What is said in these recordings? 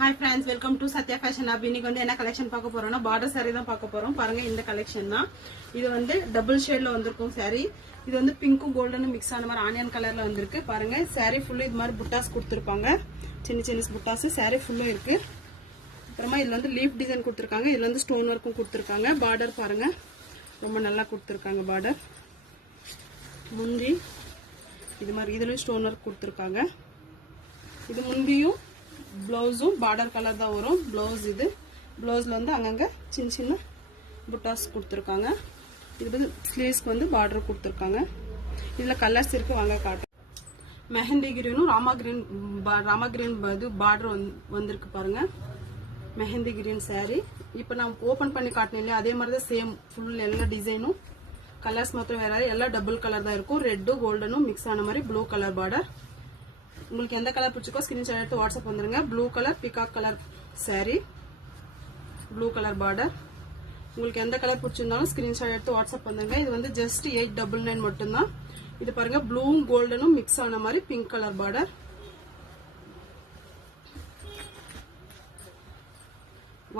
Hi friends, welcome to Satya Fashion Hub. இன்னைக்கு வந்து என்ன கலெக்ஷன் பார்க்க போறோம்னா border saree தான் பார்க்க போறோம். பாருங்க இந்த கலெக்ஷன் தான். இது வந்து டபுள் ஷேட்ல வந்திருக்கும் saree. இது வந்து பிங்க்கும் கோல்டனும் மிக்ஸ் ஆன மாதிரி ஆனியன் கலர்ல வந்திருக்கு. பாருங்க saree ஃபுல்லா இது மாதிரி புட்டாஸ் கொடுத்திருப்பாங்க. சின்ன சின்ன புட்டாஸ் saree ஃபுல்லா இருக்கு. அப்புறமா இதுல வந்து லீஃப் டிசைன் கொடுத்திருக்காங்க. இதுல வந்து ஸ்டோன் வர்க்கும் கொடுத்திருக்காங்க. border பாருங்க. ரொம்ப நல்லா கொடுத்திருக்காங்க border. முந்தி இது மாதிரி இதுலயும் ஸ்டோன் வர்க் கொடுத்திருக்காங்க. இது முந்தியும் ब्लाउज़ும் பார்டர் கலர் தான் வரும். ब्लाउஸ் இது ब्लाउஸ்ல வந்து அங்கங்க சின்ன சின்ன புட்டாஸ் கொடுத்திருக்காங்க. இது வந்து ஸ்லீவ்ஸ்க்கு வந்து பார்டர் கொடுத்திருக்காங்க. இதுல கலர்ஸ் இருக்கு வாங்க காட்டுறேன். மெஹந்தி கிரீனும் ராமா கிரீன் இது பார்டர் வந்திருக்கு பாருங்க. Mehndi green saree. இப்போ நான் ஓபன் பண்ணி காட்டினேன் இல்லையா அதே மாதிரி தான் சேம் ஃபுல் எல்லா டிசைனும் கலர்ஸ் மாத்திரம் வேற எல்லாம் டபுள் கலர் தான் இருக்கும். ரெட் கோல்டனும் மிக்ஸ் ஆன மாதிரி ப்ளூ கலர் பார்டர். உங்களுக்கு எந்த கலர் பிடிச்சிக்கோ ஸ்கிரீன்ஷாட் எடுத்து வாட்ஸ்அப் வந்துருங்க. Blue colour peacock colour saree, blue colour border. உங்களுக்கு எந்த கலர் பிடிச்சிருந்தாலும் ஸ்கிரீன்ஷாட் எடுத்து வாட்ஸ்அப் வந்துருங்க. இது வந்து ஜஸ்ட் 899 மட்டும்தான். இது பாருங்க ப்ளூவும் கோல்டனும் மிக்ஸ் ஆன மாதிரி pink colour border.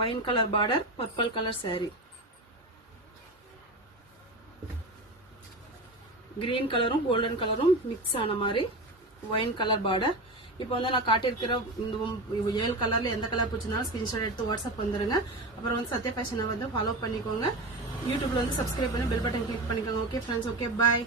Wine colour border, purple colour saree. Green கலரும் கோல்டன் கலரும் மிக்ஸ் ஆன மாதிரி ஒயின் கலர் பார்டர். இப்போ வந்து நான் காட்டியிருக்கிற இந்த 7 கலர்ல எந்த கலர் பிடிச்சிருந்தாலும் ஸ்கிரீன்ஷாட் எடுத்து வாட்ஸ்அப் வந்துருங்க. அப்புறம் வந்து சத்யா ஃபேஷனை வந்து ஃபாலோ பண்ணிக்கோங்க. யூடியூப்ல வந்து சப்ஸ்கிரைப் பண்ணி பெல் பட்டன் கிளிக் பண்ணிக்கோங்க. Okay friends, okay bye.